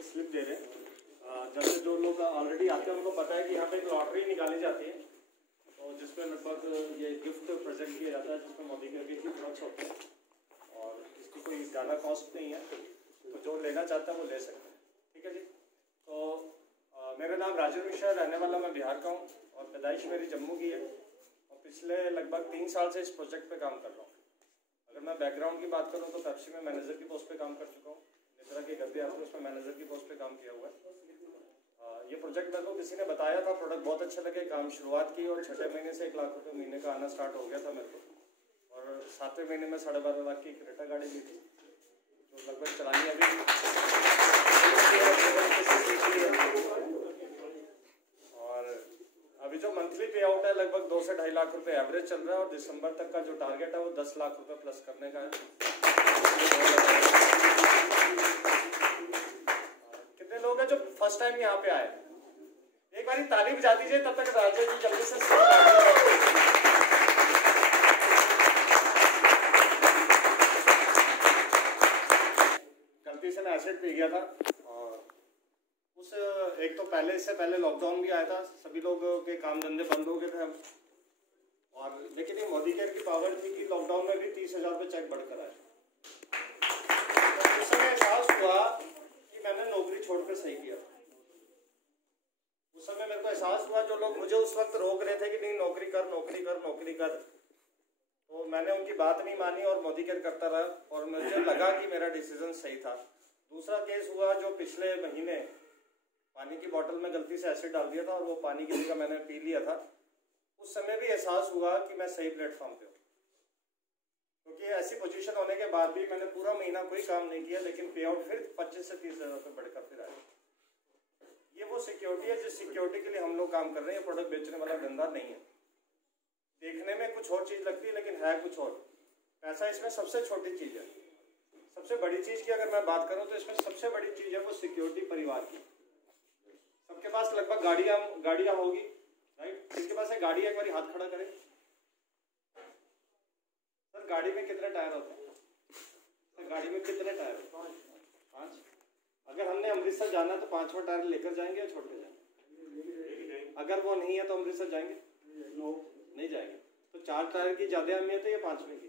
एक स्लिप दे रहे हैं। जैसे जो लोग ऑलरेडी आते हैं उनको पता है कि यहाँ पे एक लॉटरी निकाली जाती है, तो जिसमें लगभग ये गिफ्ट प्रेजेंट किया जाता है, जिसमें मोदी के ही प्रोडक्ट्स होते हैं और इसकी कोई ज़्यादा कॉस्ट नहीं है, तो जो लेना चाहता है वो ले सकते हैं। ठीक है जी। तो मेरा नाम राजू मिश्रा, रहने वाला मैं बिहार का हूँ और पैदाइश मेरी जम्मू की है और पिछले लगभग 3 साल से इस प्रोजेक्ट पे काम कर रहा हूँ। अगर मैं बैकग्राउंड की बात करूँ तो पेप्सी में मैनेजर की पोस्ट पे काम कर चुका हूँ। निद्रा के गद्दे आपने उसमें मैनेजर की पोस्ट पे काम किया हुआ है। ये प्रोजेक्ट मेरे को किसी ने बताया था, प्रोडक्ट बहुत अच्छा लगे, काम शुरुआत की और 6 महीने से 1 लाख रुपये महीने का आना स्टार्ट हो गया था मेरे को। और 7वें महीने में 12.5 लाख की क्रेटा गाड़ी ली थी, जो लगभग चलानी अभी और अभी जो मंथली पे आउट है लगभग 2 से 2.5 लाख रुपए एवरेज चल रहा है और दिसंबर तक का जो टारगेट है वो 10 लाख रुपए प्लस करने का है। कितने लोग हैं जो फर्स्ट टाइम यहाँ पे आए? एक बारी ताली बजा दीजिए, तब तक राजा जी जल्दी से गलती से मैं एसिड पी गया था और उस एक तो पहले, इससे पहले लॉकडाउन भी आया था, सभी लोगों के काम धंधे बंद हो गए थे और लेकिन ये मोदी केयर की पावर थी कि लॉकडाउन में भी 30,000 रुपये चेक बढ़कर आए। तो उस समय एहसास हुआ कि मैंने नौकरी छोड़कर सही किया। उस समय मेरे को एहसास हुआ, जो लोग मुझे उस वक्त रोक रहे थे कि नहीं नौकरी कर नौकरी कर नौकरी कर, तो मैंने उनकी बात नहीं मानी और मोदी केयर करता रहा और मुझे लगा कि मेरा डिसीजन सही था। दूसरा केस हुआ जो पिछले महीने पानी की बोतल में गलती से एसिड डाल दिया था और वो पानी की जगह मैंने पी लिया था। उस समय भी एहसास हुआ कि मैं सही प्लेटफॉर्म पे हूँ, क्योंकि ऐसी पोजीशन होने के बाद भी मैंने पूरा महीना कोई काम नहीं किया, लेकिन पे आउट फिर 25 से 30,000 रुपये बढ़कर फिर आया। ये वो सिक्योरिटी है जिस सिक्योरिटी के लिए हम लोग काम कर रहे हैं। प्रोडक्ट बेचने वाला धंधा नहीं है। देखने में कुछ और चीज़ लगती है लेकिन है कुछ और। पैसा इसमें सबसे छोटी चीज़ है। सबसे बड़ी चीज़ की अगर मैं बात करूँ तो इसमें सबसे बड़ी चीज़ है वो सिक्योरिटी परिवार की। सबके पास लगभग गाड़ियाँ होगी, राइट? जिसके पास है गाड़ी, एक बार हाथ खड़ा करें। सर गाड़ी में कितने टायर होते हैं? सर गाड़ी में कितने टायर होते हैं? 5। अगर हमने अमृतसर जाना है तो 5वां टायर लेकर जाएंगे या छोड़ के जाएंगे? अगर वो नहीं है तो अमृतसर जाएंगे? नहीं जाएंगे। तो 4 टायर की ज़्यादा अहमियत है या 5वें की?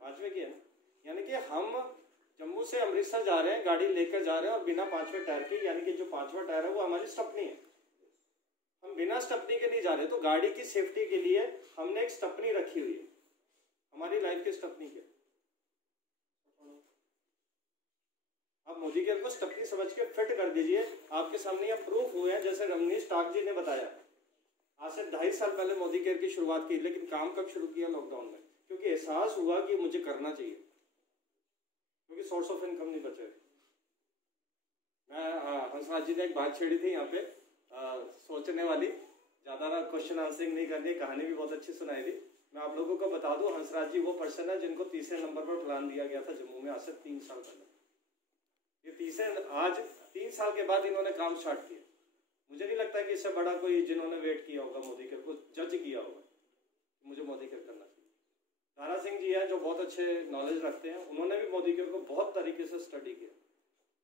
5वें की है ना। यानी कि हम जम्मू से अमृतसर जा रहे हैं, गाड़ी लेकर जा रहे हैं और बिना 5वें टायर के, यानी कि जो 5वां टायर है वो हमारी स्टपनी है, हम बिना स्टपनी के नहीं जा रहे। तो गाड़ी की सेफ्टी के लिए हमने एक स्टपनी रखी हुई है, हमारी लाइफ की स्टपनी के। आप मोदी केयर को स्टपनी समझ के फिट कर दीजिए। आपके सामने ये प्रूफ हुए हैं, जैसे रमनीश टाक जी ने बताया। आज से 2.5 साल पहले मोदी केयर की शुरुआत की, लेकिन काम कब शुरू किया? लॉकडाउन में, क्योंकि एहसास हुआ कि मुझे करना चाहिए, क्योंकि सोर्स ऑफ इनकम नहीं बचे। मैं हंसराज जी ने एक बात छेड़ी थी यहाँ पे, सोचने वाली, ज़्यादा क्वेश्चन आंसरिंग नहीं करनी, कहानी भी बहुत अच्छी सुनाई थी। मैं आप लोगों को बता दूं, हंसराज जी वो पर्सन है जिनको 3 नंबर पर प्लान दिया गया था जम्मू में आज से 3 साल पहले। ये आज 3 साल के बाद इन्होंने काम स्टार्ट किया। मुझे नहीं लगता कि इससे बड़ा कोई जिन्होंने वेट किया होगा मोदी केयर को, जज किया होगा मुझे मोदी केयर करना चाहिए। दारा सिंह जी है जो बहुत अच्छे नॉलेज रखते हैं, उन्होंने भी मोदी केयर को बहुत तरीके से स्टडी किया।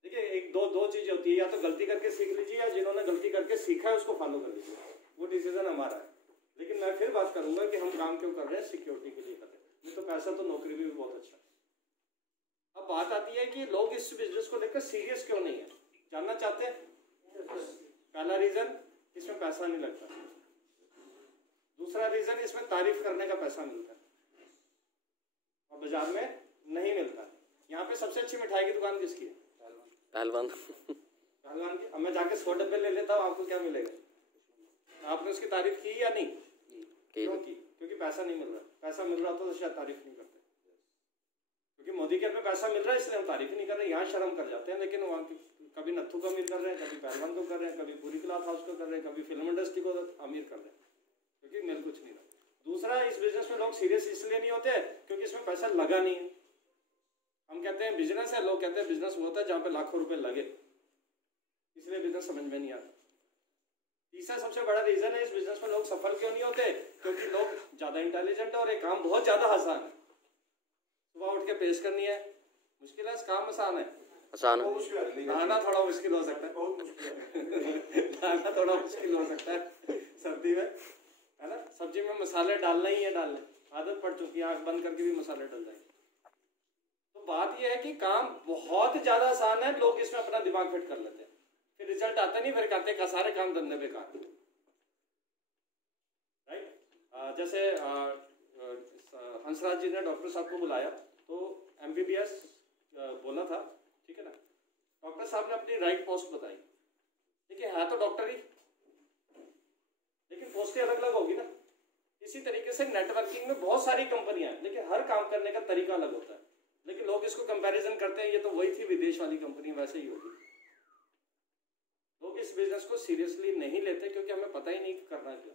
देखिए एक दो चीज़ें होती है, या तो गलती करके सीख लीजिए या जिन्होंने गलती करके सीखा है उसको फॉलो कर लीजिए, वो डिसीजन हमारा है। लेकिन मैं फिर बात करूंगा कि हम काम क्यों कर रहे हैं, सिक्योरिटी के लिए कर रहे हैं। नहीं तो पैसा तो नौकरी भी बहुत अच्छा है। अब बात आती है कि लोग इस बिजनेस को लेकर सीरियस क्यों नहीं है, जानना चाहते हैं। पहला रीजन, इसमें पैसा नहीं लगता। दूसरा रीजन, इसमें तारीफ करने का पैसा मिलता है और बाजार में नहीं मिलता। यहाँ पे सबसे अच्छी मिठाई की दुकान किसकी है? पहलवान की। अब मैं जाके 100 डब्बे ले लेता हूँ, आपको क्या मिलेगा? आपने उसकी तारीफ की या नहीं? क्यों की? क्योंकि पैसा नहीं मिल रहा। पैसा मिल रहा तो शायद तारीफ नहीं करते, क्योंकि मोदी केयर में पैसा मिल रहा है इसलिए हम तारीफ नहीं कर रहे। यहाँ शर्म कर जाते हैं, लेकिन वहाँ कभी नत्थू को अमीर कर रहे हैं, कभी पहलवान को कर रहे हैं, कभी पूरी क्लॉथ हाउस को कर रहे हैं, कभी फिल्म इंडस्ट्री को अमीर कर रहे हैं, क्योंकि मिल कुछ नहीं रहा। दूसरा, इस बिजनेस में लोग सीरियस इसलिए नहीं होते क्योंकि इसमें पैसा लगा नहीं है। हम कहते हैं बिजनेस है, लोग कहते हैं बिजनेस वो होता है जहाँ पे लाखों रुपए लगे, इसलिए बिजनेस समझ में नहीं आता। तीसरा सबसे बड़ा रीजन है इस बिजनेस में लोग सफल क्यों नहीं होते, क्योंकि लोग ज्यादा इंटेलिजेंट है और एक काम बहुत ज्यादा आसान है। सुबह उठ के पेश करनी है, मुश्किल है, काम आसान है। आसान है, नहाना थोड़ा मुश्किल हो सकता है, बहुत मुश्किल नहाना थोड़ा मुश्किल हो सकता है सर्दी में, है ना। सब्जी में मसाले डालना ही है, डालने आदत पड़ चुकी है, आंख बंद करके भी मसाले डल जाएंगे। तो बात यह है कि काम बहुत ज्यादा आसान है, लोग इसमें अपना दिमाग फिट कर लेते हैं, फिर रिजल्ट आता नहीं, फिर कहते हैं सारे काम धंधे बेकार। राइट। जैसे हंसराज जी ने डॉक्टर साहब को बुलाया तो MBBS बोला था, ठीक है ना। डॉक्टर साहब ने अपनी राइट पोस्ट बताई, देखिए है तो डॉक्टर ही, लेकिन पोस्टें अलग अलग होगी ना। इसी तरीके से नेटवर्किंग में बहुत सारी कंपनियां हैं, लेकिन हर काम करने का तरीका अलग होता है, लेकिन लोग इसको कंपैरिजन करते हैं, ये तो वही थी विदेश वाली कंपनी, वैसे ही होगी। लोग इस बिजनेस को सीरियसली नहीं लेते क्योंकि हमें पता ही नहीं करना क्या।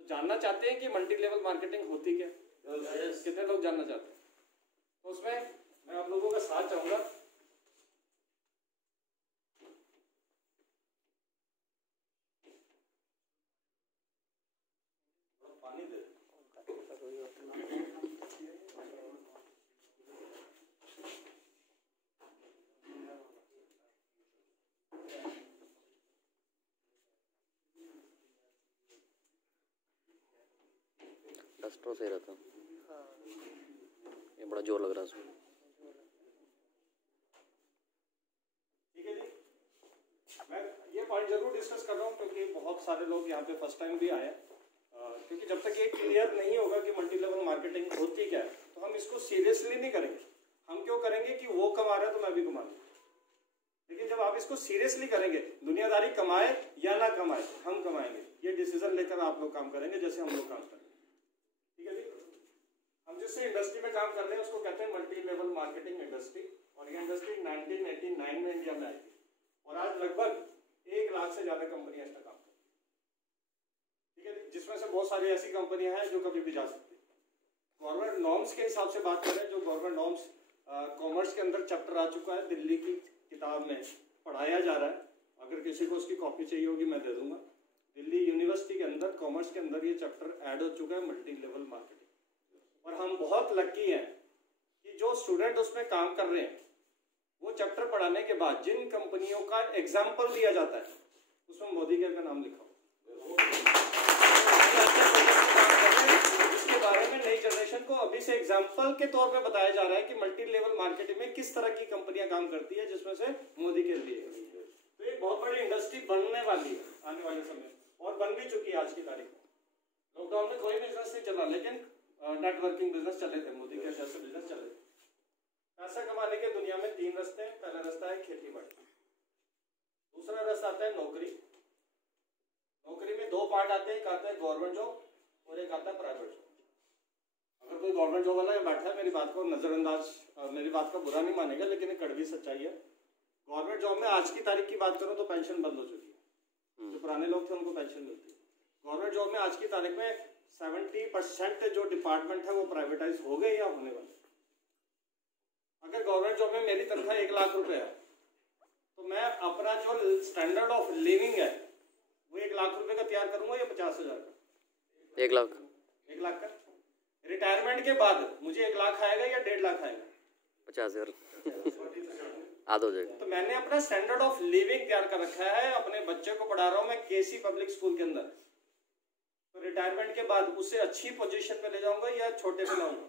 तो जानना चाहते हैं कि मल्टी लेवल मार्केटिंग होती क्या, कितने लोग जानना चाहते हैं? तो उसमें मैं आप लोगों का साथ चाहूंगा। पानी दे डस्टर से रहता है, ये बड़ा जोर लग रहा है उसमें। ठीक है जी, मैं ये पॉइंट जरूर डिस्कस कर रहा हूँ क्योंकि बहुत सारे लोग यहाँ पे फर्स्ट टाइम भी आए, क्योंकि जब तक ये क्लियर नहीं होगा कि मल्टी लेवल मार्केटिंग होती क्या है तो हम इसको सीरियसली नहीं करेंगे। हम क्यों करेंगे कि वो कमा रहा है तो मैं भी कमा लूँ, लेकिन जब आप इसको सीरियसली करेंगे, दुनियादारी कमाए या ना कमाए हम कमाएंगे, ये डिसीजन लेकर आप लोग काम करेंगे जैसे हम लोग काम करेंगे। ठीक है जी। हम जिस इंडस्ट्री में काम कर रहे हैं उसको कहते हैं मल्टी लेवल मार्केटिंग इंडस्ट्री, और ये इंडस्ट्री 1989 में इंडिया में आई थी और आज लगभग 1 लाख से ज्यादा कंपनियां इसका काम करती हैं। ठीक है, जिसमें से बहुत सारी ऐसी कंपनियां हैं जो कभी भी जा सकती है। गवर्नमेंट नॉर्म्स के हिसाब से बात करें, जो गवर्नमेंट नॉर्म्स कॉमर्स के अंदर चैप्टर आ चुका है, दिल्ली की किताब में पढ़ाया जा रहा है, अगर किसी को उसकी कॉपी चाहिए होगी मैं दे दूंगा। दिल्ली यूनिवर्सिटी के अंदर कॉमर्स के अंदर ये चैप्टर ऐड हो चुका है, मल्टी लेवल मार्केटिंग। और हम बहुत लकी हैं कि जो स्टूडेंट उसमें काम कर रहे हैं वो चैप्टर पढ़ाने के बाद जिन कंपनियों का एग्जाम्पल दिया जाता है उसमें मोदी केयर का नाम लिखा हो, इसके बारे में नई जनरेशन को अभी से एग्जाम्पल के तौर पे बताया जा रहा है कि मल्टी लेवल मार्केटिंग में किस तरह की कंपनियां काम करती है, जिसमें से मोदी केयर भी है। तो एक बहुत बड़ी इंडस्ट्री बनने वाली है आने वाले समय, और बन भी चुकी है आज की तारीख में। लॉकडाउन में कोई बिजनेस नहीं चला, लेकिन नेटवर्किंग बिजनेस चले थे, मोदी के जैसे बिजनेस चले थे। पैसा कमाने के दुनिया में 3 रास्ते हैं। पहला रास्ता है खेती बाड़ी, दूसरा रास्ता आता है नौकरी। नौकरी में 2 पार्ट आते हैं, एक आता है गवर्नमेंट जॉब और एक आता है प्राइवेट जॉब। अगर कोई गवर्नमेंट जॉब वाला बैठा है, मेरी बात को नजरअंदाज, मेरी बात का बुरा नहीं मानेगा, लेकिन एक कड़वी सच्चाई है। गवर्नमेंट जॉब में आज की तारीख की बात करूं तो पेंशन बंद हो चुकी है, जो पुराने लोग थे उनको पेंशन मिलती है। गवर्नमेंट जॉब में आज की तारीख में 70% जो डिपार्टमेंट है वो प्राइवेटाइज हो गए या होने वाले। अगर गवर्नमेंट जॉब में मेरी तनख्वाह 1 लाख रुपए है तो मैं अपना जो स्टैंडर्ड ऑफ लिविंग है वो 1 लाख रुपए का तैयार करूंगा या 50,000 का? 1 लाख। 1 लाख का। रिटायरमेंट के बाद मुझे 1 लाख आएगा या 1.5 लाख आएगा? 50,000 आधा हो जाएगा। तो मैंने अपना स्टैंडर्ड ऑफ लिविंग तैयार कर रखा है। अपने बच्चे को पढ़ा रहा हूँ मैं केसी पब्लिक स्कूल के अंदर, तो रिटायरमेंट के बाद उसे अच्छी पोजीशन पे ले जाऊंगा या छोटे पे लाऊंगा?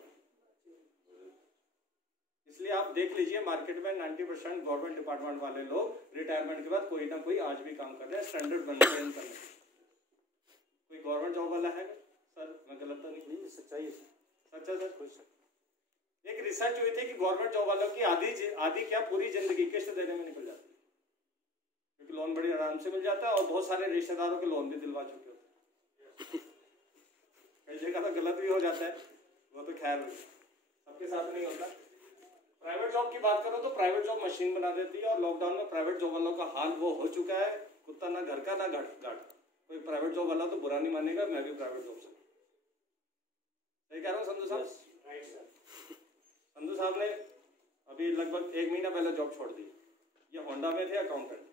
इसलिए आप देख लीजिए मार्केट में 90% गवर्नमेंट डिपार्टमेंट वाले लोग रिटायरमेंट के बाद कोई ना कोई आज भी काम कर रहे हैं स्टैंडर्ड मेंटेन करने। कोई गवर्नमेंट जॉब वाला है सर? मैं गलत तो नहीं? सच्चाई है, सच्चा सर। कोई एक रिसर्च हुई थी कि गवर्नमेंट जॉब वालों की आधी क्या पूरी जिंदगी किस्त देने में निकल जाती है, क्योंकि लोन बड़ी आराम से मिल जाता है और बहुत सारे रिश्तेदारों के लोन भी दिलवा चुके होते हैं। कई जगह तो गलत भी हो जाता है, वो तो खैर सबके साथ नहीं होता। प्राइवेट जॉब की बात करो तो प्राइवेट जॉब मशीन बना देती है, और लॉकडाउन में प्राइवेट जॉब वालों का हाल वो हो चुका है, कुत्ता ना घर का ना घाट का। कोई प्राइवेट जॉब वाला तो बुरा नहीं मानेगा, मैं भी प्राइवेट जॉब से सही कह रहा हूँ संधू साहब। संधू साहब ने अभी लगभग 1 महीना पहले जॉब छोड़ दी, ये होंडा में थे अकाउंटेंट।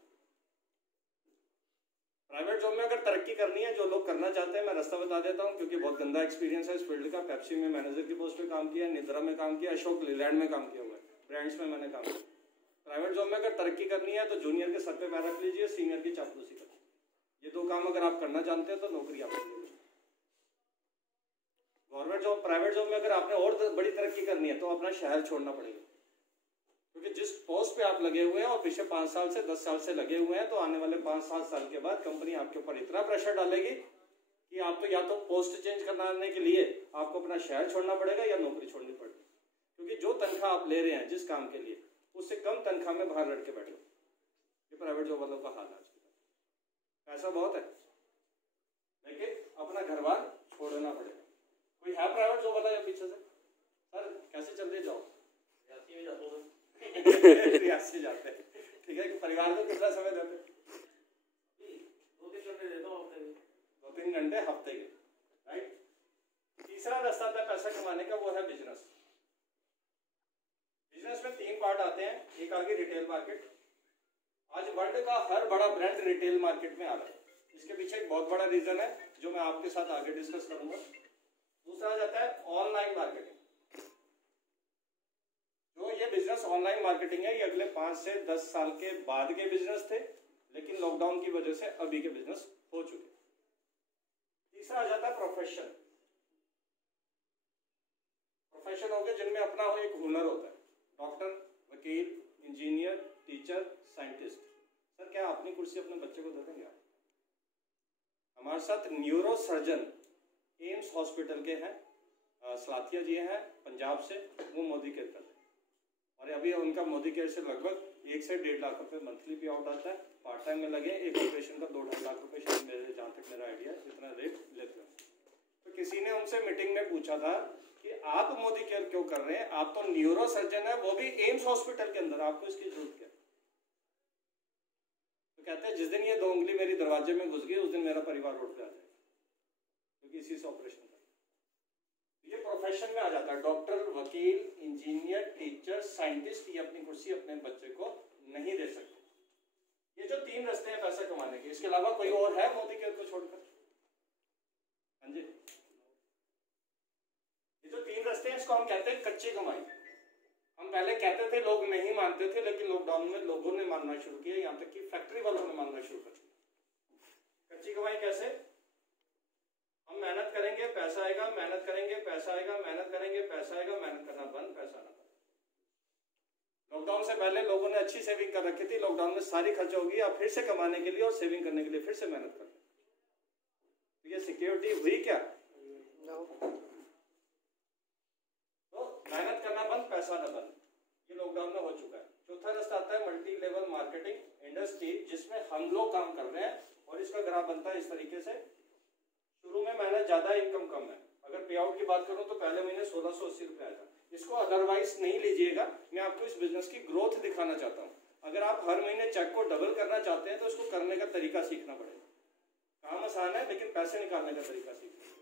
प्राइवेट जॉब में अगर तरक्की करनी है, जो लोग करना चाहते हैं, मैं रास्ता बता देता हूं क्योंकि बहुत गंदा एक्सपीरियंस है इस फील्ड का। पेप्सी में मैनेजर की पोस्ट पे काम किया, निद्रा में काम किया, अशोक लीलैंड में काम किया हुआ है। ब्रांड्स में मैंने काम किया। प्राइवेट जॉब में अगर तरक्की करनी है तो जूनियर के सर पे पैर रख लीजिए, सीनियर की चापलूसी कर। ये दो काम अगर आप करना जानते हैं तो नौकरी आपके लिए। गवर्नमेंट जॉब, प्राइवेट जॉब में अगर आपने और बड़ी तरक्की करनी है तो अपना शहर छोड़ना पड़ेगा, क्योंकि जिस पोस्ट पे आप लगे हुए हैं और पिछले 5 साल से 10 साल से लगे हुए हैं, तो आने वाले 5-7 साल के बाद कंपनी आपके ऊपर इतना प्रेशर डालेगी कि आप तो या तो पोस्ट चेंज करने के लिए आपको अपना शहर छोड़ना पड़ेगा या नौकरी छोड़नी पड़ेगी, क्योंकि जो तनख्वाह आप ले रहे हैं जिस काम के लिए, उससे कम तनख्वाह में बाहर लड़के बैठे। ये प्राइवेट जॉब वालों का हाल है। पैसा बहुत है लेकिन अपना घर बार छोड़ना पड़ेगा। कोई है प्राइवेट जॉब वाला या पीछे से? सर कैसे चल रही जॉब? रियासी जाते हैं, ठीक है। परिवार को कितना समय देते? 2-3 घंटे देता हूँ हफ्ते के, 2-3 घंटे हफ्ते के, राइट। तीसरा रास्ता था पैसा कमाने का, वो है बिजनेस। बिजनेस में 3 पार्ट आते हैं। एक आगे रिटेल मार्केट। आज वर्ल्ड का हर बड़ा ब्रांड रिटेल मार्केट में आ रहा है। इसके पीछे एक बहुत बड़ा रीजन है जो मैं आपके साथ आगे डिस्कस करूंगा। दूसरा आ जाता है ऑनलाइन मार्केटिंग। जो ये बिजनेस ऑनलाइन मार्केटिंग है, ये अगले 5 से 10 साल के बाद के बिजनेस थे, लेकिन लॉकडाउन की वजह से अभी के बिजनेस हो चुके। तीसरा आ जाता है प्रोफेशन। प्रोफेशन हो गए जिनमें अपना हो एक हुनर होता है। डॉक्टर, वकील, इंजीनियर, टीचर, साइंटिस्ट। सर क्या अपनी कुर्सी अपने बच्चे को दे देंगे आप? हमारे साथ न्यूरो सर्जन एम्स हॉस्पिटल के हैं, सलाथिया जी हैं पंजाब से, वो मोदी केयर करते हैं। और अभी उनका मोदी केयर से लगभग 1 से 1.5 लाख रुपए मंथली पे आउट आता है। पार्ट टाइम में लगे, एक ऑपरेशन का 2-2.5 लाख रुपए शायद, मेरे जहाँ तक मेरा आइडिया, इतना रेट लेते हैं। तो किसी ने उनसे मीटिंग में पूछा था कि आप मोदी केयर क्यों कर रहे हैं? आप तो न्यूरो सर्जन है, वो भी एम्स हॉस्पिटल के अंदर, आपको इसकी जरूरत क्या? तो कहते हैं जिस दिन ये 2 उंगली मेरी दरवाजे में घुस गई उस दिन मेरा परिवार रोड पे आ जाएगा, क्योंकि इसी से ऑपरेशन कर। ये प्रोफेशन में आ जाता है। डॉक्टर, वकील, इंजीनियर, टीचर, साइंटिस्ट, ये अपनी कुर्सी अपने बच्चे को नहीं दे सकते। ये जो 3 रास्ते हैं पैसा कमाने के, इसके अलावा कोई और है मोदी केयर को छोड़कर? हाँ जी, ये जो 3 रास्ते हैं इसको हम कहते हैं कच्ची कमाई। हम पहले कहते थे, लोग नहीं मानते थे, लेकिन लॉकडाउन में लोगों ने मानना शुरू किया, यहाँ तक कि फैक्ट्री वालों ने मानना शुरू कर दिया। कच्ची कमाई कैसे? हम मेहनत करेंगे पैसा आएगा, मेहनत करेंगे पैसा आएगा, मेहनत करेंगे पैसा आएगा, मेहनत करना बंद, पैसा आना बंद। लॉकडाउन से पहले लोगों ने अच्छी सेविंग कर रखी थी, लॉकडाउन में सारी खर्च होगी, अब फिर से कमाने के लिए और सेविंग करने के लिए फिर से मेहनत कर। तो ये सिक्योरिटी हुई क्या? तो मेहनत करना बंद, पैसा न बंद, ये लॉकडाउन में हो चुका है। चौथा रास्ता आता है मल्टी लेवल मार्केटिंग इंडस्ट्री, जिसमें हम लोग काम कर रहे हैं। और इसका ग्राफ बनता है इस तरीके से। शुरू में मेहनत ज्यादा, इनकम कम है। अगर पे आउट की बात करूं तो पहले महीने 1680 रुपए आया था। इसको अदरवाइज नहीं लीजिएगा, मैं आपको इस बिजनेस की ग्रोथ दिखाना चाहता हूं। अगर आप हर महीने चेक को डबल करना चाहते हैं तो इसको करने का तरीका सीखना पड़ेगा। काम आसान है लेकिन पैसे निकालने का तरीका सीखना।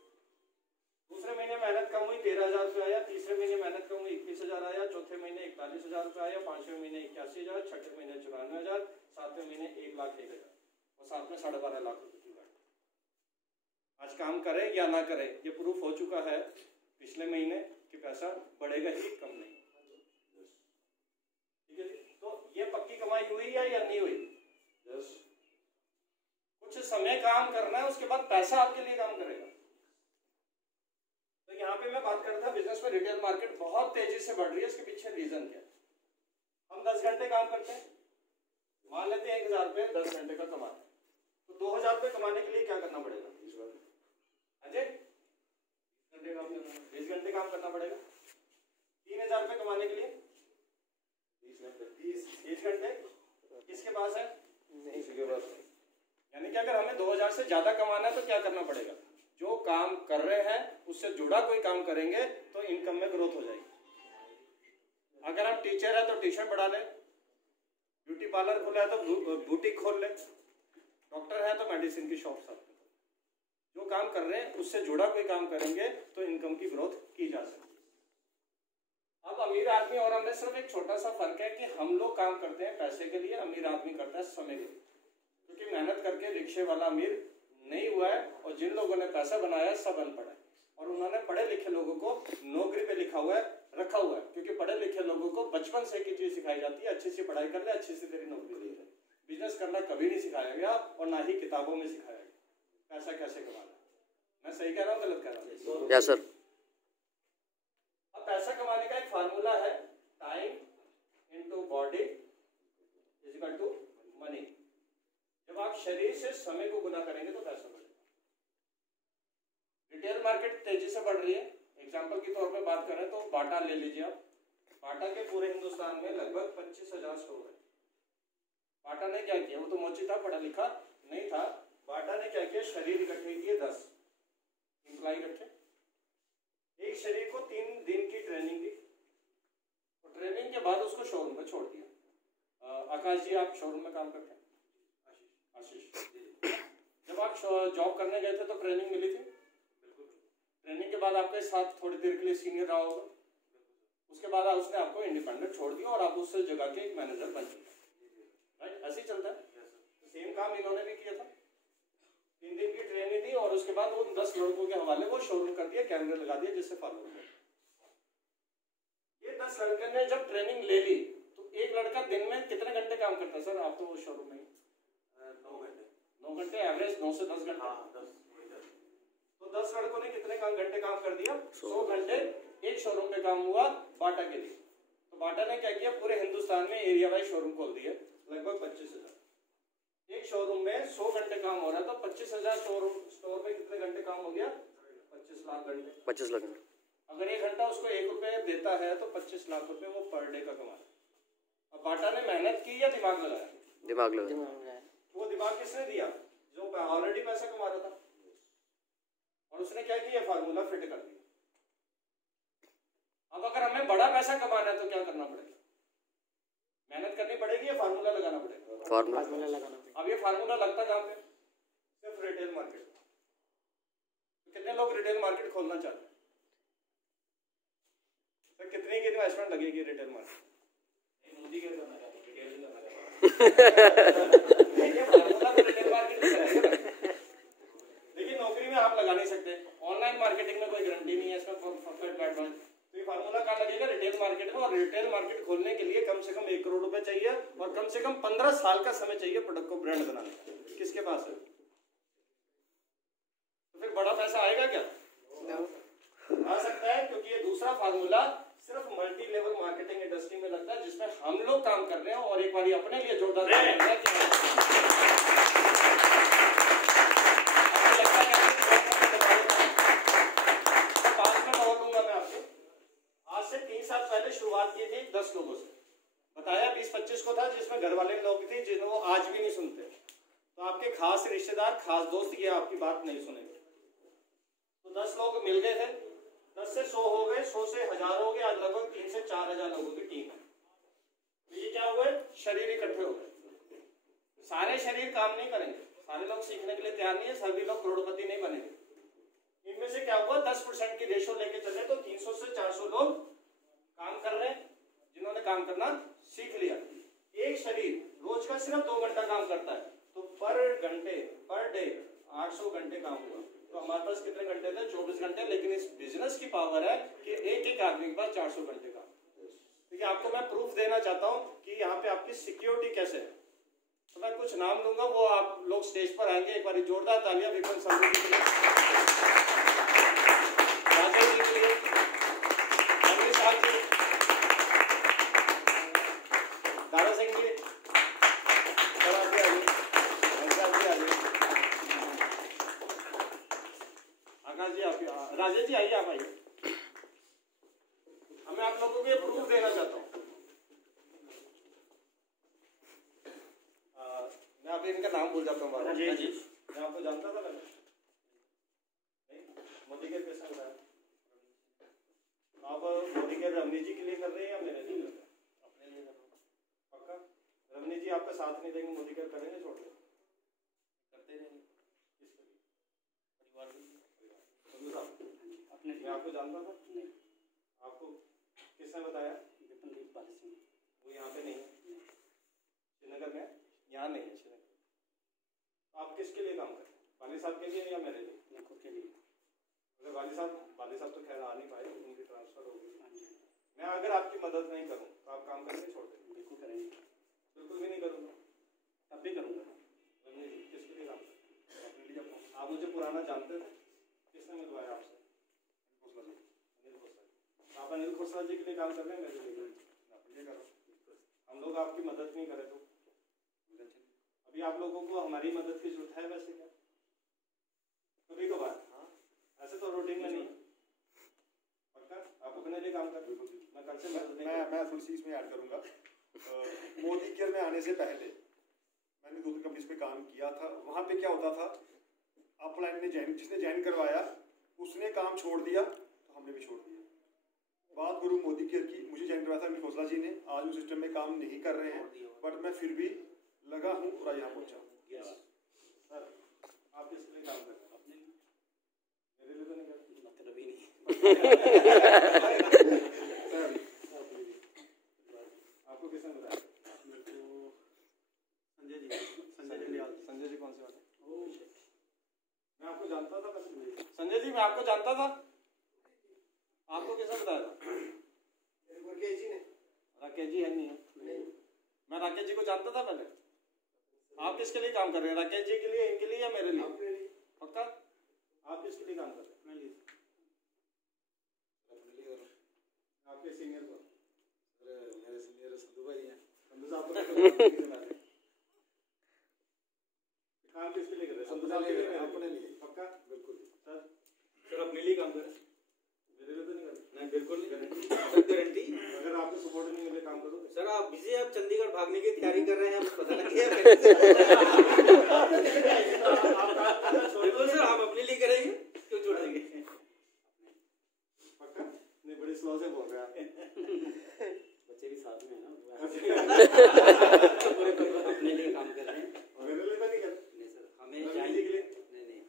दूसरे महीने मेहनत कम हुई, 13,000 रुपए आया। तीसरे महीने मेहनत कम हुई, 21,000 आया। चौथे महीने 41,000 रुपए आया। 5वें महीने 81,000। 6ठे महीने 94,000। 7वें महीने 1,01,000 और 7 में 12.5 लाख रुपए। आज काम करें या ना करें, ये प्रूफ हो चुका है पिछले महीने कि पैसा बढ़ेगा ही, कम नहीं। ठीक है जी, तो ये पक्की कमाई हुई या नहीं हुई? कुछ समय काम करना है, उसके बाद पैसा आपके लिए काम करेगा। तो यहाँ पे मैं बात कर रहा था बिजनेस में रिटेल मार्केट बहुत तेजी से बढ़ रही है। इसके पीछे रीजन क्या है? हम 10 घंटे काम करते हैं, मान लेते हैं 1,000 रुपए 10 घंटे का कमाते हैं, तो 2,000 रुपए कमाने के लिए क्या करना पड़ेगा? 20 घंटे काम करना पड़ेगा। 3,000 रुपए कमाने के लिए 20 घंटे किसके पास है? किसी के पास। यानी कि अगर हमें 2,000 से ज्यादा कमाना है तो क्या करना पड़ेगा? जो काम कर रहे हैं उससे जुड़ा कोई काम करेंगे तो इनकम में ग्रोथ हो जाएगी। अगर आप टीचर है तो ट्यूशन पढ़ा ले, ब्यूटी पार्लर खोला है तो बुटीक खोल ले, डॉक्टर है तो मेडिसिन की शॉप साथ। जो काम कर रहे हैं उससे जुड़ा कोई काम करेंगे तो इनकम की ग्रोथ की जा सकती है। अब अमीर आदमी और हमें सिर्फ एक छोटा सा फर्क है कि हम लोग काम करते हैं पैसे के लिए, अमीर आदमी करता है समय के लिए। क्योंकि मेहनत करके रिक्शे वाला अमीर नहीं हुआ है और जिन लोगों ने पैसा बनाया सब अनपढ़ है। और उन्होंने पढ़े लिखे लोगों को नौकरी पे रखा हुआ है, क्योंकि पढ़े लिखे लोगों को बचपन से एक चीज सिखाई जाती है, अच्छी सी पढ़ाई कर ले, अच्छी सी तेरी नौकरी ले ले। बिजनेस करना कभी नहीं सिखाया गया और ना ही किताबों में सिखाया गया। पैसा कैसे कमाना, मैं सही कह रहा हूँ गलत कह रहा हूँ? Yes sir. अब पैसा कमाने का एक फार्मूला है, time into body is equal to money. जब आप शरीर से समय को गुना करेंगे तो पैसा बढ़ेगा। रिटेल मार्केट तेजी से बढ़ रही है। एग्जांपल के तौर पे बात करें तो बाटा ले लीजिए आप। बाटा के पूरे हिंदुस्तान में लगभग 25,000 स्टोर है। बाटा ने क्या किया, वो तो मोची था, पढ़ा लिखा नहीं था। बाटा ने क्या किया, शरीर इकट्ठे किए 10 एम्प्लॉय इकट्ठे। एक शरीर को 3 दिन की ट्रेनिंग दी और ट्रेनिंग के बाद उसको शोरूम पे छोड़ दिया। आकाश जी आप शोरूम में काम करते हैं? आशीष, जब आप जॉब करने गए थे तो ट्रेनिंग मिली थी? ट्रेनिंग के बाद आपके साथ थोड़ी देर के लिए सीनियर रहा होगा, उसके बाद उसने आपको इंडिपेंडेंट छोड़ दिया और आप उस जगह के एक मैनेजर बन गए, राइट? ऐसे ही चलता है। सेम काम इन्होंने भी किया था। 3 दिन की ट्रेनिंग दी और उसके बाद वो 10 लड़कों के हवाले वो शोरूम कर दिया, कैमरे लगा दिया जिससे फॉलो हो। ये 10 लड़के ने जब ट्रेनिंग ले ली तो एक लड़का दिन में कितने घंटे काम करता है सर? आप तो वो शोरूम में 9 घंटे एवरेज, 9 से 10 घंटे। तो 10 लड़कों ने कितने घंटे काम कर दिया? 100 घंटे एक शोरूम पे काम हुआ बाटा के लिए। तो बाटा ने क्या किया, पूरे हिंदुस्तान में एरिया वाइज शोरूम खोल दिए, लगभग 25,000। एक शोरूम में 100 घंटे काम हो रहा था, 25,000 स्टोर में कितने घंटे काम हो गया? 25 लाख घंटे। 25 लाख। अगर 1 घंटा उसको 1 रुपए देता है तो 25 लाख रुपए वो पर डे का कमा। अब बाटा ने मेहनत की या दिमाग लगाया? दिमाग लगाया। वो दिमाग किसने दिया? जो ऑलरेडी पैसा कमा रहा था। और उसने क्या किया, फार्मूला फिट कर दिया। अब अगर हमें बड़ा पैसा कमाना है तो क्या करना पड़ेगा? मेहनत करनी पड़ेगी या फार्मूला लगाना पड़ेगा? फार्मूला लगाना पड़ेगा। अब ये फार्मूला लगता कहाँ पे? सिर्फ रिटेल मार्केट। तो कितने लोग रिटेल मार्केट खोलना चाहते हैं? तो कितने की इन्वेस्टमेंट लगेगी रिटेल मार्केट? मोदी के करना चाहते हैं, रिटेल करना चाहते हैं। ये फार्मूला तो रिटेल मार्केट में रहेगा, लेकिन नौकरी में आप लगा नहीं सकते। ऑनलाइन मार्केटिंग में कोई गारंटी नहीं है, इसका परफेक्ट गाइडलाइन। तो ये फार्मूला कहाँ लगेगा? रिटेल मार्केट में। और रिटेल मार्केट खोलने के लिए कम से कम 1 करोड़ रुपए चाहिए और कम से कम 15 साल का समय चाहिए प्रोडक्ट को ब्रांड बनाने का। किसके पास है? तो फिर बड़ा पैसा आएगा क्या? आ सकता है, क्योंकि ये दूसरा फार्मूला सिर्फ मल्टी लेवल मार्केटिंग इंडस्ट्री में लगता है, जिसमें हम लोग काम कर रहे हैं। और एक बार अपने लिए जोरदार आज से 3 साल पहले शुरुआत की थी 10 लोगों से, बताया 20-25 को था, जिसमें घर वाले लोग थे जिन्हें वो आज भी नहीं सुनते। तो आपके खास रिश्तेदार, खास दोस्त ये आपकी बात नहीं सुनेंगे। तो 10 लोग मिल गए थे, 10 से 100 हो गए, 100 से 1000 हो गए, आज लगभग 3 से 4,000 लोगों की टीम है। तो ये क्या हुए? शरीर इकट्ठे हो गए। सारे शरीर काम नहीं करेंगे, सारे लोग सीखने के लिए तैयार नहीं है, सभी लोग करोड़पति नहीं बनेंगे। इनमें से क्या हुआ, 10% की रेशो लेके चले तो 300 से 400 लोग काम कर रहे हैं, जिन्होंने काम करना सीख लिया। एक शरीर रोज का सिर्फ 2 घंटा काम करता है, तो पर डे 800 घंटे काम हुआ। तो हमारे पास कितने घंटे थे? 24 घंटे। लेकिन इस बिजनेस की पावर है कि एक आदमी के पास 400 घंटे काम। देखिए, आपको मैं प्रूफ देना चाहता हूँ कि यहाँ पे आपकी सिक्योरिटी कैसे है। तो मैं कुछ नाम लूंगा, वो आप लोग स्टेज पर आएंगे। एक बार जोरदार तालियां विपिन संधू जी के लिए, राजेश जी के लिए, अनिल साहब जी, दारा सिंह जी, आकाश जी, आप, राजेश जी आइए, आप आइए। मैं आप लोगों को ये प्रूफ देना चाहता हूँ। मैं आप इनका नाम भूल जाता हूँ। मैं आपको जानता था पहले? मोदी के कैसा बताया? आप मोदी के रमनी जी के लिए कर रहे हैं या मेरे लिए कर रहे हैं? अपने लिए कर रहे हैं। पक्का? रमनी जी आपका साथ नहीं देंगे, मोदी के करेंगे, छोड़ देंगे? करते रहेंगे। किसके लिए? परिवार के लिए। अपने मैं आपको जानता था? नहीं। आपको किसने बताया? वो यहाँ पे नहीं है, श्रीनगर में? यहाँ नहीं है श्रीनगर। आप किसके लिए काम करते हैं? वाली साहब के लिए या मेरे लिए? खुद के लिए। वाली साहब तो खैर आ नहीं पाए, उनकी ट्रांसफर हो गई। मैं अगर आपकी मदद नहीं करूँ तो आप काम करने छोड़ देंगे? बिल्कुल करेंगे। बिल्कुल भी नहीं करूँगा। अब भी करूँगा। किसके लिए काम करते? अपने लिए। आप मुझे पुराना जानते थे? किसने मिलवाया आपसे? अनिल खोसला। आप अनिल खोसला जी के लिए काम कर रहे हैं, मेरे लिए अपने करो। हम लोग आपकी मदद नहीं करें तो अभी आप लोगों को हमारी मदद की जरूरत है वैसे क्या? कभी कभार। हाँ, ऐसे तो रूटीन में नहीं। पक्का आप अपने लिए काम कर। मैं कल से मैं थोड़ी सी इसमें ऐड करूंगा। मोदी केयर में आने से पहले मैंने दूसरी कंपनीज पे काम किया था। वहाँ पे क्या होता था, अपलाइन ने जिसने ज्वाइन करवाया उसने काम छोड़ दिया तो हमने भी छोड़ दिया। बात करूँ मोदी केयर की, मुझे ज्वाइन करवाया था अनिल खोसला जी ने। आज उस सिस्टम में काम नहीं कर रहे हैं, बट मैं फिर भी लगा हूँ और यहाँ पहुँचा। सर आप किसके लिए काम कर रहे हैं? अपने मेरे लिए तो नहीं करते। मतलब ही नहीं। आपको किसने बताया? संजय जी कौन से वाले? मैं आपको जानता था पहले। संजय जी मैं आपको जानता था। आपको किसने बताया था? राकेश जी ने। राकेश जी है नहीं है। मैं राकेश जी को जानता था पहले। आप किसके लिए काम कर रहे हैं? राकेश जी के लिए, इनके लिए या मेरे लिए? पक्का आप किसके लिए काम कर रहे हैं? आपके सीनियर को? मेरे सीनियर संधू भाई हैं। संधू साहब काम किसके लिए कर रहे हैं? संधू साहब के लिए, अपने लिए? पक्का बिल्कुल। सर अपने लिए काम कर रहे हैं? मेरे लिए तो नहीं कर रहे। नहीं बिल्कुल नहीं। गारंटी। अगर आपको सपोर्ट नहीं मिले काम करोगे? सर आप बिजी, आप चंडीगढ़ भागने की तैयारी कर रहे हैं, आपको पता लग गया। बिल्कुल सर, हम अपने लिए करेंगे, क्यों छोड़ देंगे? पक्का नहीं, बड़ी स्लो से बोल रहे हैं। बच्चे भी साथ में है ना। पूरे परिवार अपने लिए काम कर रहे हैं। मेरे लिए तो नहीं कर। नहीं सर,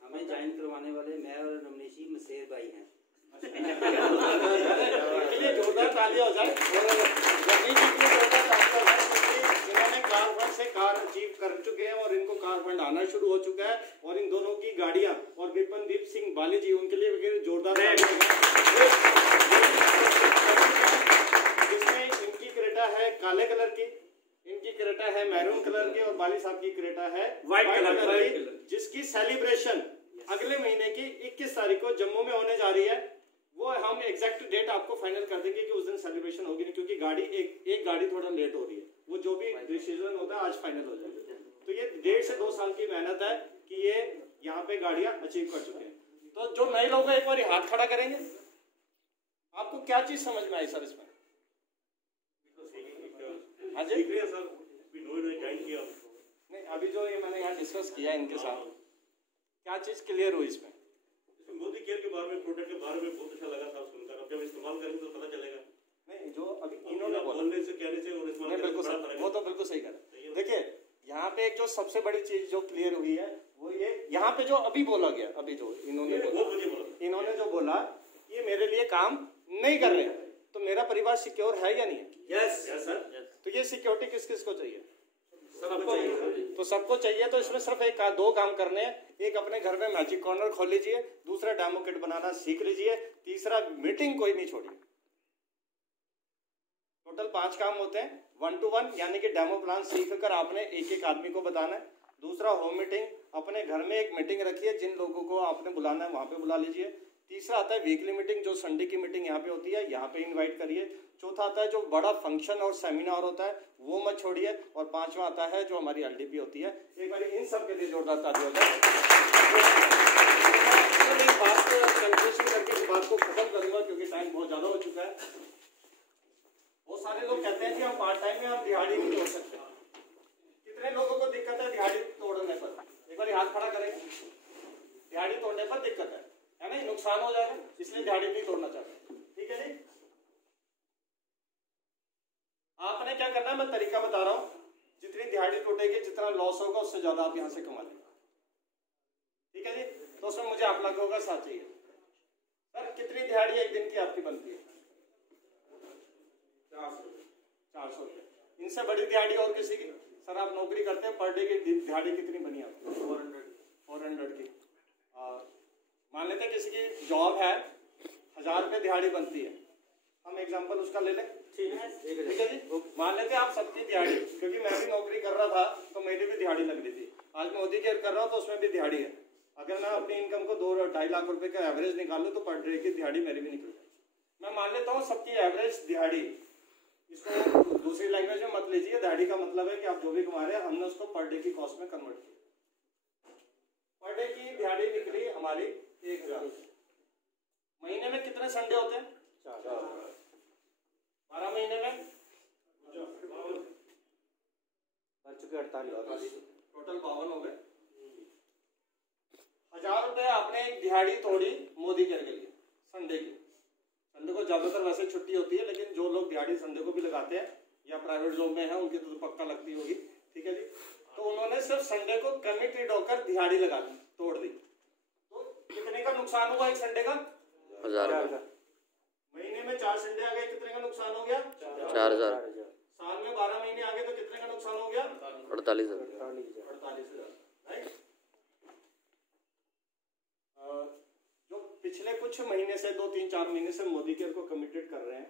हमें ज्वाइन करवाने वाले मैं और रमनीश जी मसेर भाई हैं। जोरदार तालियां हो जाए। इन्होंने कार फंड से कार अचीव कर चुके हैं और इनको कार फंड आना शुरू हो चुका है और इन दोनों की गाड़ियां और विपिनदीप सिंह बाली जी उनके लिए जोरदार। इसमें इनकी क्रेटा है काले कलर की, इनकी क्रेटा है मैरून कलर की और बाली साहब की क्रेटा है व्हाइट कलर की, जिसकी सेलिब्रेशन अगले महीने की 21 तारीख को जम्मू में होने जा रही है। वो हम एग्जैक्ट डेट आपको फाइनल कर देंगे कि उस दिन सेलिब्रेशन होगी नहीं, क्योंकि गाड़ी एक गाड़ी थोड़ा लेट हो रही है। वो जो भी डिसीजन होता है आज फाइनल हो जाएगा। तो ये 1.5 से 2 साल की मेहनत है कि ये यहाँ पे गाड़ियां अचीव कर चुके हैं। तो जो नए लोग हैं एक बार हाथ खड़ा करेंगे। आपको क्या चीज समझ में आई सर इसमें? हाँ जी सर, नहीं अभी जो ये मैंने यहाँ डिस्कस किया इनके साथ, क्या चीज क्लियर हुई इसमें? मोदी केयर के बारे में, प्रोडक्ट के बारे में बहुत अच्छा लगा था सुनकर। अब जब इस्तेमाल करेंगे तो पता चलेगा। नहीं जो अभी इन्होंने बोलने से कहने से और इस्तेमाल बिल्कुल वो तो बिल्कुल सही कर। देखिए यहाँ पे एक जो सबसे बड़ी चीज जो क्लियर हुई है वो ये, यहाँ पे जो अभी बोला गया, अभी जो इन्होंने जो बोला ये मेरे लिए काम नहीं कर रहे हैं, तो मेरा परिवार सिक्योर है या नहीं है? Yes sir. तो ये सिक्योरिटी किस किस को चाहिए? तो सबको चाहिए। तो इसमें सिर्फ 2 काम करने हैं। एक अपने घर में मैजिक कॉर्नर खोल लीजिए, दूसरा डेमो किट बनाना सीख लीजिए, तीसरा मीटिंग कोई नहीं छोड़िए। टोटल 5 काम होते हैं। 1 to 1 यानी कि डेमो प्लान सीख कर आपने एक आदमी को बताना है। दूसरा होम मीटिंग, अपने घर में एक मीटिंग रखिए, जिन लोगों को आपने बुलाना है वहां पे बुला लीजिए। तीसरा आता है वीकली मीटिंग, जो संडे की मीटिंग यहाँ पे होती है, यहाँ पे इनवाइट करिए। चौथा आता है जो बड़ा फंक्शन और सेमिनार होता है वो मत छोड़िए। और 5वां आता है जो हमारी एलडीपी होती है। एक बार इन सब के लिए जोरदार ताली हो जाए। एक बात कंक्लूजन करके इस बात को खत्म करूंगा क्योंकि टाइम बहुत ज्यादा हो चुका है। बहुत सारे लोग कहते हैं कि हम पार्ट टाइम में हम दिहाड़ी नहीं तोड़ सकते। कितने लोगों को दिक्कत है दिहाड़ी तोड़ने पर? एक बार हाथ खड़ा करेंगे। दिहाड़ी तोड़ने पर दिक्कत है ना, नुकसान हो जाएगा, इसलिए दिहाड़ी नहीं तोड़ना चाहते। ठीक है जी, आपने क्या करना है मैं तरीका बता रहा हूं। जितनी दिहाड़ी टूटेगी, जितना लॉस होगा, उससे ज्यादा आप यहां से कमा लेंगे। ठीक है जी, तो उसमें मुझे आप लोगों का साथ चाहिए। सर कितनी दिहाड़ी एक दिन की आपकी बनती है? 400 रुपये। इनसे बड़ी दिहाड़ी और किसी की? सर आप नौकरी करते हैं, पर डे की दिहाड़ी कितनी बनी आपकी? 400 की। मान लेते हैं किसी की जॉब है, 1000 रुपये दिहाड़ी बनती है, हम एग्जांपल उसका ले लें, ठीक है जी। मान लेते हैं आप सबकी दिहाड़ी, क्योंकि मैं भी नौकरी कर रहा था तो मेरी भी दिहाड़ी लग रही थी, आज मोदी केयर कर रहा हूँ तो उसमें भी दिहाड़ी है। अगर मैं अपनी इनकम को 2-2.5 लाख रुपए का एवरेज निकालूं तो पर डे की दिहाड़ी मेरी भी निकल जाएगी। मैं मान लेता हूँ सबकी एवरेज दिहाड़ी, इसको दूसरी लैंग्वेज में मत लीजिए, दिहाड़ी का मतलब है कि आप जो भी कमा रहे हैं, हमने उसको पर डे की कॉस्ट में कन्वर्ट किया। पर डे की दिहाड़ी निकली हमारी 1000। महीने में कितने संडे होते हैं? 12 महीने में बच चुके 48, टोटल 52 हो गए। 1000 रुपए आपने एक दिहाड़ी तोड़ी मोदी केयर के लिए संडे की। संडे को ज्यादातर वैसे छुट्टी होती है, लेकिन जो लोग दिहाड़ी संडे को भी लगाते हैं या प्राइवेट जॉब में है उनकी तो पक्का लगती होगी, ठीक है जी। तो उन्होंने सिर्फ संडे को कमिटेड होकर दिहाड़ी लगा दी, तोड़ दी, तो कितने का नुकसान हुआ एक संडे का? 1000। महीने में 4 संडे आ गए, कितने का नुकसान हो गया? 4000। साल में 12 महीने आ गए तो कितने का नुकसान हो गया? 48,000। राइट। जो पिछले कुछ महीने से 2-3-4 महीने से मोदी केयर को कमिटेड कर रहे हैं,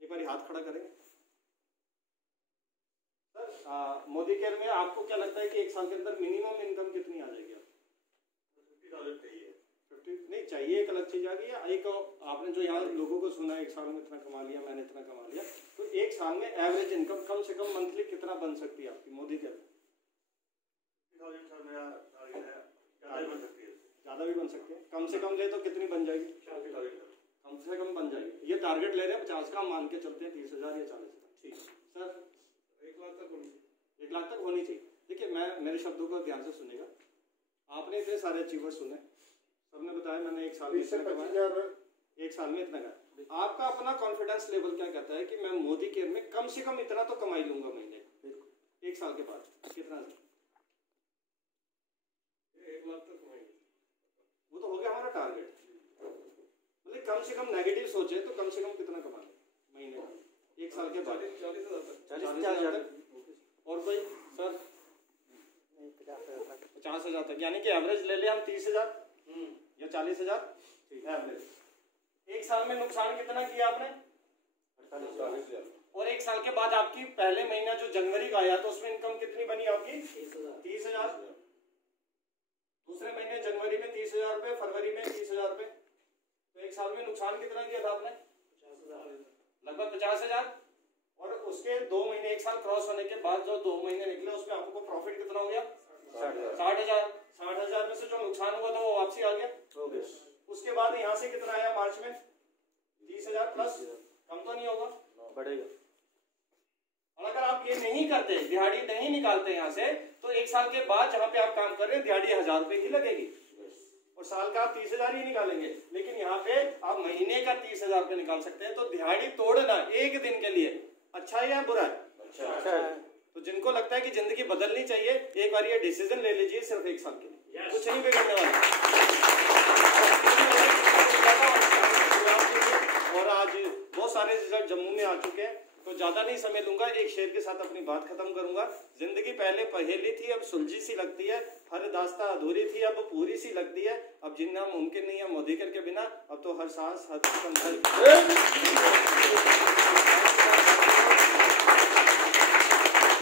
एक बार हाथ खड़ा करेंगे सर। मोदी केयर में आपको क्या लगता है कि एक साल के अंदर मिनिमम इनकम कितनी आ जाएगी? 50,000 चाहिए। 50 नहीं चाहिए, एक अलग चीज आ गई। एक आपने जो यहाँ लोगों को सुना एक साल में इतना कमा लिया, मैंने इतना कमा लिया, तो एक साल में एवरेज इनकम कम से कम मंथली कितना बन सकती है आपकी मोदी केयर में? 50,000 सर मेरा टारगेट है, ज़्यादा भी बन सकती है। ज्यादा भी बन सकती है, कम से कम ले तो कितनी बन जाएगी? 40,000। कम से कम बन जाएगी। ये टारगेट ले रहे हैं 50 का, मान के चलते हैं 30,000 या 40,000, ठीक सर। 1 लाख तक होनी चाहिए। 1 लाख तक होनी चाहिए। देखिए मैं मेरे शब्दों को ध्यान से सुनेगा। आपने इतने सारे अचीवर्स सुने, सबने बताया मैंने एक साल में इतना कमाया, एक साल में इतना का। आपका अपना कॉन्फिडेंस लेवल क्या कहता है कि मैं मोदी केयर में कम से कम इतना तो कमाई लूंगा महीने, एक साल के बाद कितना? 1 लाख तक कमाएंगे। वो तो हो गया हमारा टारगेट। मतलब कम से कम नेगेटिव सोचे तो कम से कम कितना कमा महीने का एक साल के बाद? 40,000 तक। 40,000 तक। और कोई सर? 50,000 तक, यानी कि एवरेज ले ले हम 30,000 या 40,000 एवरेज। एक साल में नुकसान कितना किया आपने? 48,000। और एक साल के बाद आपकी पहले महीना जो जनवरी का आया तो उसमें इनकम कितनी बनी आपकी? 30,000। दूसरे महीने जनवरी में 30,000 रुपए, फरवरी में 30,000 रुपए, तो एक साल में नुकसान कितना किया था आपने? 50,000। लगभग 50,000। और उसके 2 महीने, एक साल क्रॉस होने के बाद जो 2 महीने निकले उसमें आपको प्रॉफिट कितना हो गया? 60,000। 60,000 में से जो नुकसान हुआ था वो वापसी आ गया। उसके बाद यहाँ से कितना आया मार्च में? 30,000 प्लस, कम तो नहीं होगा? बढ़ेगा। और अगर आप ये नहीं करते, दिहाड़ी नहीं निकालते यहाँ से, तो एक साल के बाद जहाँ पे आप काम कर रहे हैं दिहाड़ी 1000 रुपए ही लगेगी और साल का आप 30,000 ही निकालेंगे। लेकिन यहाँ पे आप महीने का 30,000 रुपए निकाल सकते हैं। तो दिहाड़ी तोड़ना एक दिन के लिए अच्छा है या बुरा है? अच्छा है। तो जिनको लगता है कि जिंदगी बदलनी चाहिए, एक बार ये डिसीजन ले लीजिए सिर्फ एक साल के लिए, कुछ नहीं बिगड़ने वाला। और आज बहुत सारे रिजल्ट जम्मू में आ चुके हैं, तो ज्यादा नहीं समय लूंगा, एक शेर के साथ अपनी बात खत्म करूंगा। जिंदगी पहले पहेली थी, अब सुलझी सी लगती है, हर दास्ता अधूरी थी, अब पूरी सी लगती है, अब जीना मुमकिन नहीं है मोदी केयर के बिना, अब तो हर सांस हर